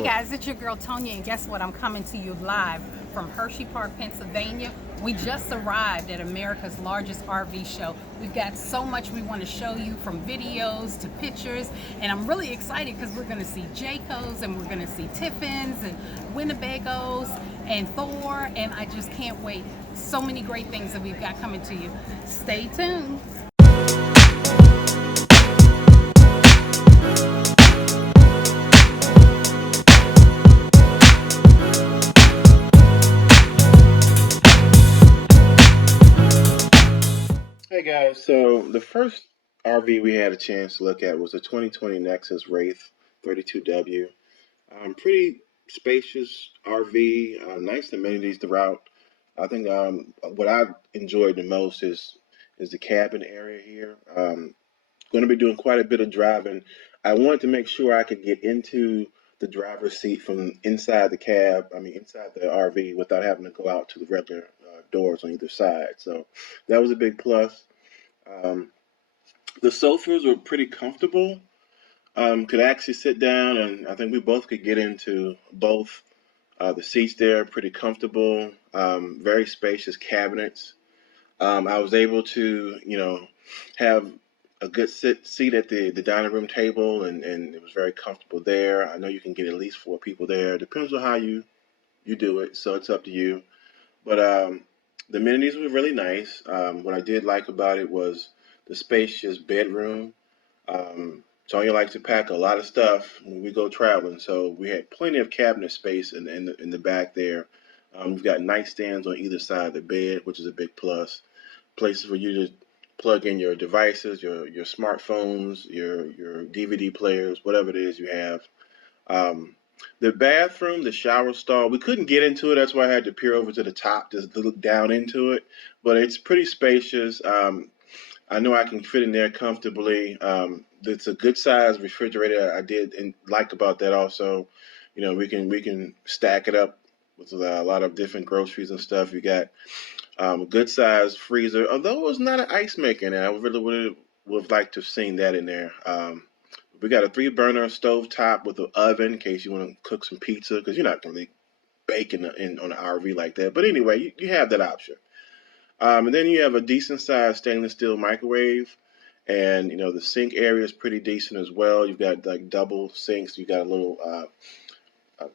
Hey guys, it's your girl Tonya, and guess what? I'm coming to you live from Hershey Park, Pennsylvania. We just arrived at America's largest RV show. We've got so much we want to show you, from videos to pictures, and I'm really excited because we're going to see Jayco's, and we're going to see Tiffins and Winnebagos and Thor, and I just can't wait. So many great things that we've got coming to you. Stay tuned. Hey guys, so the first RV we had a chance to look at was a 2020 Nexus Wraith 32W. Pretty spacious RV, nice amenities throughout. I think what I enjoyed the most is the cabin area here. Going to be doing quite a bit of driving. I wanted to make sure I could get into the driver's seat from inside the cab, inside the RV, without having to go out to the regular doors on either side. So that was a big plus. Um, the sofas were pretty comfortable. Could actually sit down, and I think we both could get into both. The seats there, pretty comfortable. Very spacious cabinets. I was able to, have a good seat at the dining room table, and it was very comfortable there. I know you can get at least four people there. Depends on how you do it, so it's up to you. But the amenities were really nice. What I did like about it was the spacious bedroom. Sonya likes to pack a lot of stuff when we go traveling, so we had plenty of cabinet space in the back there. We've got nightstands on either side of the bed, which is a big plus. Places for you to plug in your devices, your smartphones, your DVD players, whatever it is you have. Um, the bathroom, the shower stall, we couldn't get into it. That's why I had to peer over to the top just to look down into it. But it's pretty spacious. I know I can fit in there comfortably. It's a good size refrigerator. I did and like about that also. We can stack it up with a lot of different groceries and stuff. You got a good size freezer, although it was not an ice maker in there. I really would have liked to have seen that in there. We got a 3 burner stove top with an oven in case you want to cook some pizza, because you're not going to be baking on an RV like that. But anyway, you have that option. And then you have a decent sized stainless steel microwave, and the sink area is pretty decent as well. You've got like double sinks. You got a little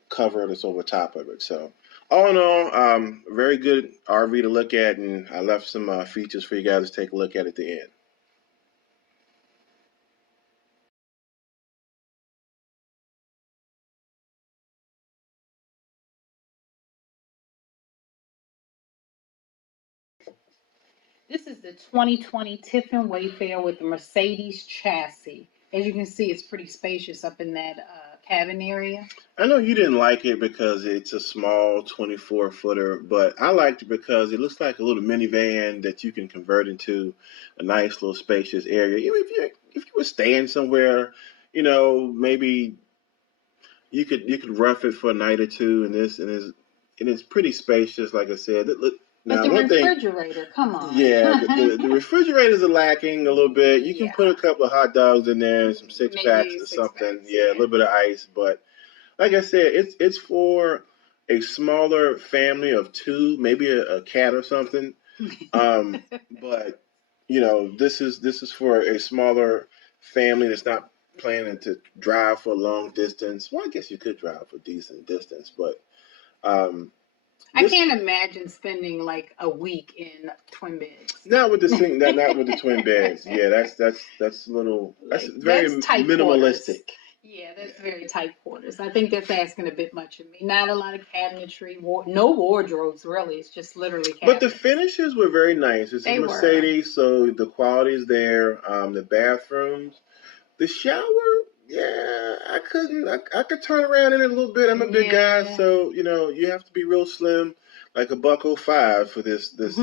cover that's over top of it. So all in all, very good RV to look at, and I left some features for you guys to take a look at the end. This is the 2020 Tiffin Wayfarer with the Mercedes chassis. As you can see, it's pretty spacious up in that cabin area. I know you didn't like it because it's a small 24-footer, but I liked it because it looks like a little minivan that you can convert into a nice little spacious area. Even if you were staying somewhere, maybe you could rough it for a night or two, and it's pretty spacious. Like I said, But now the one thing, refrigerator, come on. yeah, the refrigerators are lacking a little bit. You can Yeah, put a couple of hot dogs in there, some six packs maybe or six something. packs. Yeah, a little bit of ice, but like I said, it's for a smaller family of two, maybe a cat or something. Um, Yeah. but this is for a smaller family that's not planning to drive for a long distance. Well, I guess you could drive for a decent distance, but um, I this can't imagine spending like a week in twin beds. not with the not with the twin beds. Yeah, that's a little that's Like, very that's tight quarters. minimalistic. Yeah, Yeah. that's very tight quarters. I think that's asking a bit much of me. Not a lot of cabinetry, no wardrobes really. It's just literally But the cabinets. finishes were very nice. It's a They were. Mercedes, so the quality is there. The bathrooms, the shower, yeah, I couldn't. I could turn around in it a little bit. I'm a big guy, Yeah. so you have to be real slim, like a buck 05 for this. That's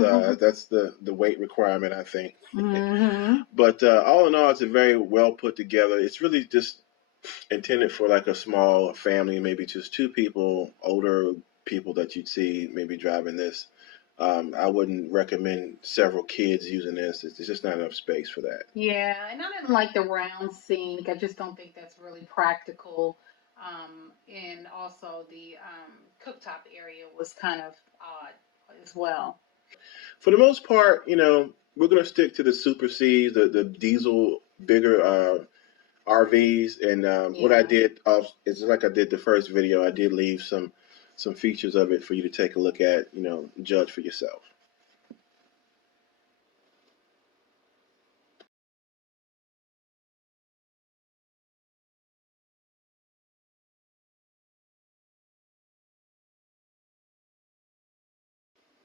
the weight requirement, I think. Hmm. But all in all, it's a very well put together. It's really just intended for like a small family, maybe just two people, older people that you'd see maybe driving this. I wouldn't recommend several kids using this. It's just not enough space for that. Yeah, and I didn't like the round sink. I just don't think that's really practical. And also the cooktop area was kind of odd as well. For the most part, we're gonna stick to the Super Cs, the diesel bigger RVs, and what I Yeah. did is just like I did the first video. I did leave some features of it for you to take a look at, judge for yourself.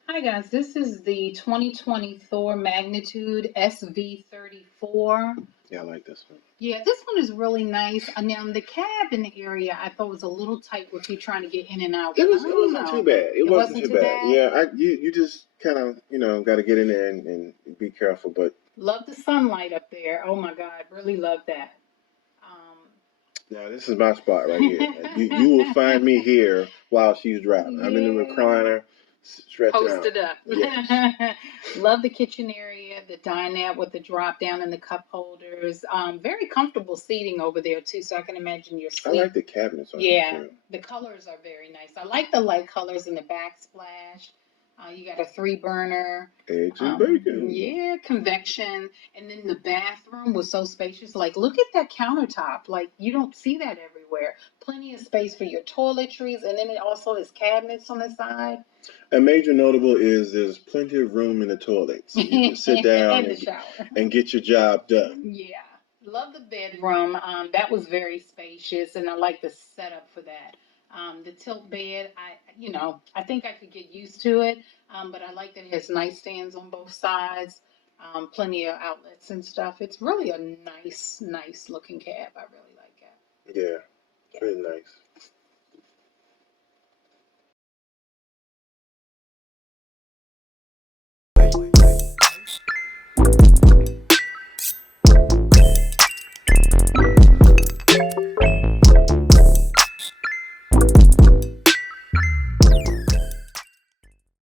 Hi guys, this is the 2020 Thor Magnitude SV34. Yeah, I like this one. Yeah, this one is really nice. And now the cab in the area I thought was a little tight with you trying to get in and out. It But was. I It don't wasn't too know. bad. It It wasn't wasn't too too bad. bad. Yeah, you just kind of got to get in there and be careful. But Love the sunlight up there. Oh my God, really love that. now this is my spot right here. You will find me here while she's driving. I'm in the Yeah. recliner, stretching out. Posted up. Yes, Love the kitchen area, the dinette with the drop down and the cup holders. Very comfortable seating over there too, so I can imagine your I sleep. like the cabinets on here Yeah, too. the colors are very nice. I like the light colors in the backsplash. You got a 3 burner. Eggs and bacon. Yeah, convection. And then the bathroom was so spacious. Like, look at that countertop. Like, you don't see that everywhere. Plenty of space for your toiletries. And then it also has cabinets on the side. A major notable is there's plenty of room in the toilet, so you can sit down And the shower. and get your job done. Yeah, love the bedroom. That was very spacious, and I like the setup for that. The tilt bed, I think I could get used to it, but I like that it has nightstands on both sides, plenty of outlets and stuff. It's really a nice looking cab. I really like it. Yeah, very nice.